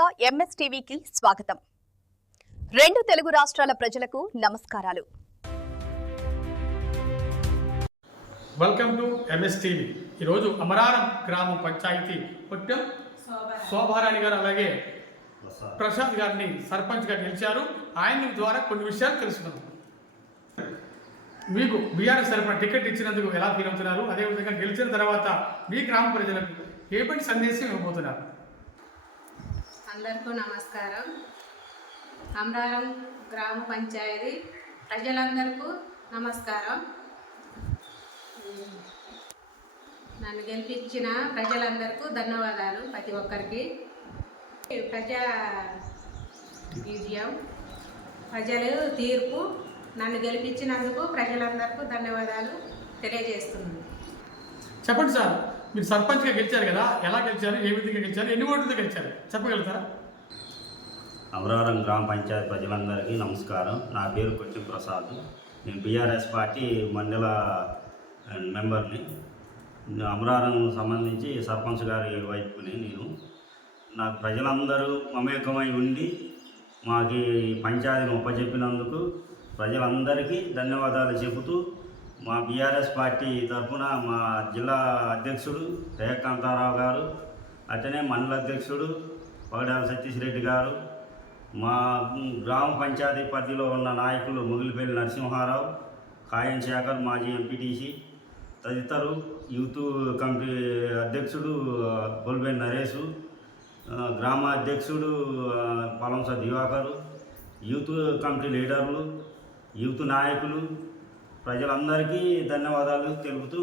ముందుగా ఎంఎస్ టీవీకి స్వాగతం. రెండు తెలుగు రాష్ట్రాల ప్రజలకు నమస్కారాలు. Welcome to MS TV. ఈరోజు అమరారం గ్రామ పంచాయతీ పొట్టం శోభారాణి గారు అలాగే ప్రసాద్ గారిని సర్పంచ్గా గెలిచారు. ఆయన ద్వారా కొన్ని విషయాలు తెలుసుకున్నాం. మీకు బీఆర్ఎస్ తరఫున టికెట్ ఇచ్చినందుకు ఎలా ఫీల్ అవుతున్నారు? అదేవిధంగా గెలిచిన తర్వాత మీ గ్రామ ప్రజలకు ఏపటి సందేశం ఇవ్వబోతున్నారు? అందరికీ నమస్కారం. అమరారం గ్రామ పంచాయతీ ప్రజలందరికీ నమస్కారం. నన్ను గెలిపించిన ప్రజలందరికీ ధన్యవాదాలు. ప్రతి ఒక్కరికి ప్రజా విజయం, ప్రజలు తీర్పు, నన్ను గెలిపించినందుకు ప్రజలందరికీ ధన్యవాదాలు తెలియజేస్తున్నాను. చెప్పండి సార్, మీరు సర్పంచ్గా గెలిచారు కదా, ఎలా గెలిచారు, ఏ విధంగా గెలిచారు, ఎన్ని ఓట్లతో గెలిచారు చెప్పగలుగుతారా? అమరావరం గ్రామ పంచాయతీ ప్రజలందరికీ నమస్కారం. నా పేరు కొట్టి ప్రసాద్. నేను బీఆర్ఎస్ పార్టీ మండల మెంబర్ని. అమరావరం సంబంధించి సర్పంచ్ గారి వైపుని నేను. నాకు ప్రజలందరూ మమేకమై ఉండి మాకు ఈ పంచాయతీని ఉపజెప్పినందుకు ప్రజలందరికీ ధన్యవాదాలు చెబుతూ, మా బీఆర్ఎస్ పార్టీ తరఫున మా జిల్లా అధ్యక్షుడు రేఖకాంతారావు గారు, అట్లనే మండల అధ్యక్షుడు పగడాల సతీష్ రెడ్డి గారు, మా గ్రామ పంచాయతీ పరిధిలో ఉన్న నాయకులు ముగిలిపల్లి నరసింహారావు, కాయం శేఖర్ మాజీ ఎంపీటీసీ తదితరులు, యూత్ కమిటీ అధ్యక్షుడు కొల్బేని నరేషు, గ్రామ అధ్యక్షుడు పలంస దివాకరు, యూత్ కమిటీ లీడర్లు, యూత్ నాయకులు, ప్రజలందరికీ ధన్యవాదాలు తెలుపుతూ,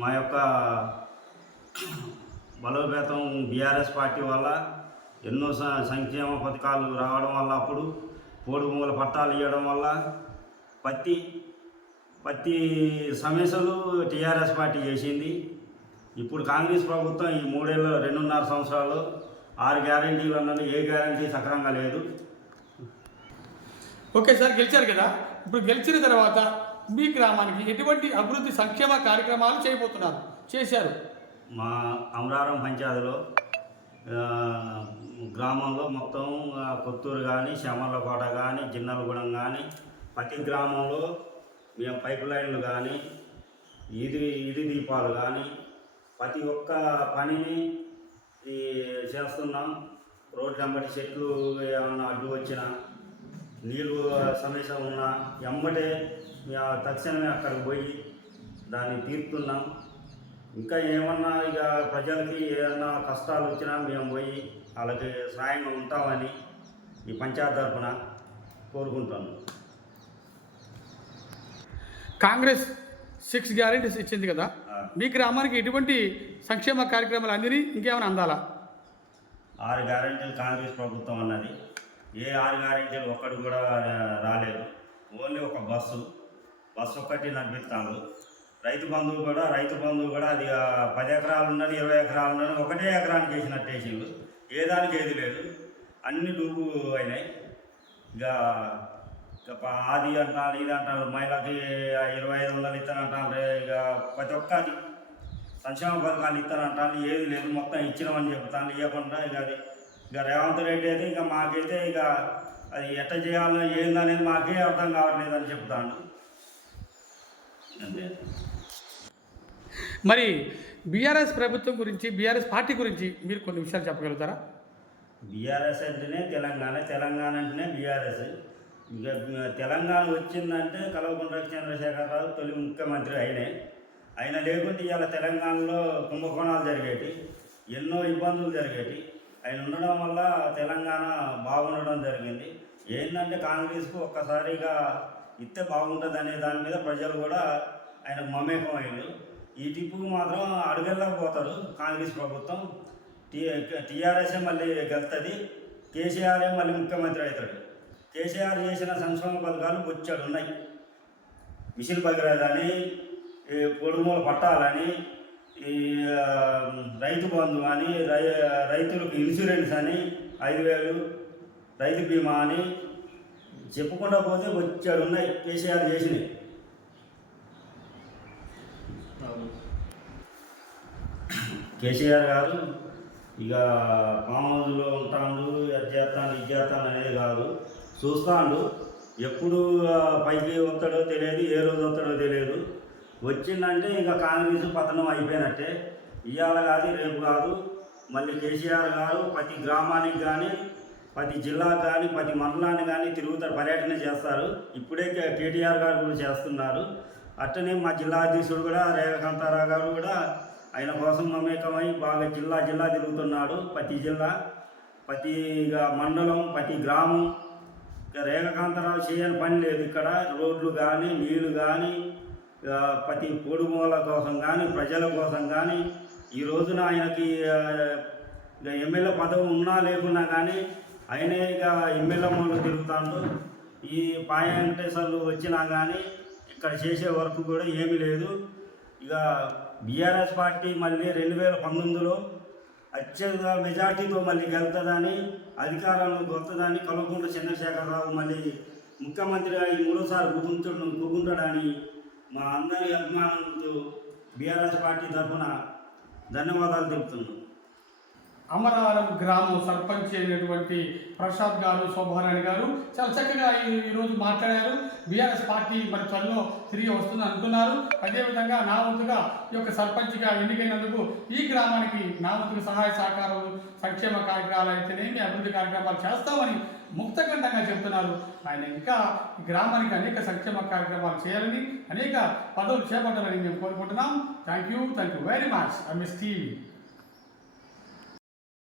మా యొక్క బలోపేతం బీఆర్ఎస్ పార్టీ వల్ల ఎన్నో సంక్షేమ పథకాలు రావడం వల్ల, అప్పుడు పోడుమూల పట్టాలు ఇవ్వడం వల్ల ప్రతి సమస్యలు టీఆర్ఎస్ పార్టీ చేసింది. ఇప్పుడు కాంగ్రెస్ ప్రభుత్వం ఈ 2.5 సంవత్సరాలు 6 గ్యారంటీలు అన్నది ఏ గ్యారంటీ సక్రమంగా లేదు. ఓకే సార్, గెలిచారు కదా, ఇప్పుడు గెలిచిన తర్వాత మీ గ్రామానికి ఎటువంటి అభివృద్ధి సంక్షేమ కార్యక్రమాలు చేశారు? మా అమరారం పంచాయతీలో గ్రామంలో మొత్తం కొత్తూరు కానీ, శమర్లకోట కానీ, జిన్నలగూడెం కానీ, ప్రతి గ్రామంలో మేము పైప్ లైన్లు కానీ, ఈది దీపాలు కానీ, ప్రతి ఒక్క పనిని చేస్తున్నాం. రోడ్డు వెంబడి చెట్లు ఏమన్నా అడ్డు వచ్చినా, నీళ్ళు సమస్య ఉన్నా వెంబడే తక్షణమే అక్కడికి పోయి దాన్ని తీర్చుతున్నాం. ఇంకా ఏమన్నా ఇక ప్రజలకి ఏమన్నా కష్టాలు వచ్చినా మేము పోయి వాళ్ళకి సాయంగా ఉంటామని ఈ పంచాయతీ తరఫున కోరుకుంటాను. కాంగ్రెస్ 6 గ్యారెంటీస్ ఇచ్చింది కదా, మీ గ్రామానికి ఎటువంటి సంక్షేమ కార్యక్రమాలు అందిని ఇంకేమైనా అందాలా? 6 గ్యారెంటీలు కాంగ్రెస్ ప్రభుత్వం అన్నది. ఏ 6 గ్యారెంటీలు ఒక్కటి కూడా రాలేదు. ఓన్లీ ఒక బస్సు ఒక్కటి నడిపిస్తాను. రైతు బంధువు కూడా అది 10 ఎకరాలు ఉన్నది, 20 ఎకరాలు ఉన్నది, ఒకటే ఎకరానికి వేసినట్టు వేసిండు. ఏ దానికి ఏది లేదు, అన్ని డూబు అయినాయి. ఇక అది అంటారు, ఇది అంటారు, మహిళకి 2500 ఇస్తానంటారు. ఇక ప్రతి ఒక్కటి సంక్షేమ పథకాలు ఇస్తానంటాను, ఏది లేదు, మొత్తం ఇచ్చినామని చెప్తాను. ఇవ్వకుండా ఇక రేవంత్ రెడ్డి అయితే ఇక మాకైతే ఇక అది ఎట్ట చేయాలో ఏందనేది మాకే అర్థం కావట్లేదని చెప్తాను. అంతే. మరి బీఆర్ఎస్ ప్రభుత్వం గురించి, బీఆర్ఎస్ పార్టీ గురించి మీరు కొన్ని విషయాలు చెప్పగలుగుతారా? బీఆర్ఎస్ అంటేనే తెలంగాణ అంటేనే బీఆర్ఎస్. ఇక తెలంగాణ వచ్చిందంటే కల్వకుంట్ల చంద్రశేఖరరావు తొలి ముఖ్యమంత్రి ఆయన లేకుంటే ఇవాళ తెలంగాణలో కుంభకోణాలు జరిగేటి, ఎన్నో ఇబ్బందులు జరిగేటి. ఆయన ఉండడం వల్ల తెలంగాణ బాగుండడం జరిగింది. ఏంటంటే కాంగ్రెస్కు ఒక్కసారిగా ఇస్తే బాగుంటుంది అనే దాని మీద ప్రజలు కూడా ఆయనకు మమేకం అయ్యారు. ఈ టిప్పుకు మాత్రం అడుగెళ్ళకపోతారు కాంగ్రెస్ ప్రభుత్వం. టీఆర్ఎస్ఏ మళ్ళీ గెలుతుంది, కేసీఆర్ఏ మళ్ళీ ముఖ్యమంత్రి అవుతాడు. కేసీఆర్ చేసిన సంక్షేమ పథకాలు బొచ్చాడు ఉన్నాయి. మిషన్ భగీరథ అని, పొడుమూల పట్టాలని, ఈ రైతు బంధు అని, రైతులకు ఇన్సూరెన్స్ అని 5000 రైతు బీమా అని చెప్పుకుండా పోతే బొచ్చాడు ఉన్నాయి కేసీఆర్ చేసినవి. కేసీఆర్ గారు ఇక ఫామ్ హౌస్లో ఉంటాడు, అది చేస్తాను ఇది చేస్తాను అనేది కాదు, చూస్తాడు. ఎప్పుడు పైకి వస్తాడో తెలియదు, ఏ రోజు వస్తాడో తెలియదు. వచ్చిందంటే ఇక కాంగ్రెస్ పతనం అయిపోయినట్టే. ఇవాళ కాదు, రేపు కాదు, మళ్ళీ కేసీఆర్ గారు ప్రతి గ్రామానికి కానీ, ప్రతి జిల్లాకు కానీ, ప్రతి మండలాన్ని కానీ తిరుగుతారు, పర్యటన చేస్తారు. ఇప్పుడే కేటీఆర్ గారు కూడా చేస్తున్నారు. అట్టనే మా జిల్లా అధ్యక్షుడు కూడా రేవకాంతారావు గారు కూడా ఆయన కోసం మమేకమై బాగా జిల్లా జిల్లా తిరుగుతున్నాడు. ప్రతి జిల్లా, ప్రతి మండలం, ప్రతి గ్రామం. రేవకాంతారావు చేయని పని లేదు ఇక్కడ. రోడ్లు కానీ, నీళ్లు కానీ, ప్రతి పొడుమూల కోసం కానీ, ప్రజల కోసం కానీ. ఈ రోజున ఆయనకి ఎమ్మెల్యే పదవి ఉన్నా లేకున్నా కానీ ఆయనే ఇక ఎమ్మెల్యే మూలు తిరుగుతాడు. ఈ పాయ వెంకటేశ్వర్లు వచ్చినా కానీ ఇక్కడ చేసే వర్క్ కూడా ఏమీ లేదు. ఇక బీఆర్ఎస్ పార్టీ మళ్ళీ 2019లో అత్యధిక మెజార్టీతో మళ్ళీ గెలుతుందని, అధికారంలోకి వస్తుందని, కల్వకుంట్ల చంద్రశేఖరరావు మళ్ళీ ముఖ్యమంత్రిగా ఈ మూడోసారి కూకుంటాడని మా అందరి అభిమానులతో బీఆర్ఎస్ పార్టీ తరఫున ధన్యవాదాలు తెలుపుతున్నాం. అమరారం గ్రామం సర్పంచ్ అయినటువంటి ప్రసాద్ గారు, శోభారాణి గారు చాలా చక్కగా ఈరోజు మాట్లాడారు. బీఆర్ఎస్ పార్టీ మరి త్వరలో తిరిగి వస్తుంది అనుకున్నారు. అదేవిధంగా నా వంతుగా ఈ యొక్క సర్పంచ్గా ఎన్నికైనందుకు ఈ గ్రామానికి నా వంతుగా సహాయ సహకారాలు, సంక్షేమ కార్యక్రమాలు అయితేనేమి, అభివృద్ధి కార్యక్రమాలు చేస్తామని ముక్తకంఠంగా చెప్తున్నారు. ఆయన ఇంకా ఈ గ్రామానికి అనేక సంక్షేమ కార్యక్రమాలు చేయాలని, అనేక పదవులు చేపట్టాలని మేము కోరుకుంటున్నాం. Thank you very much. MS TV.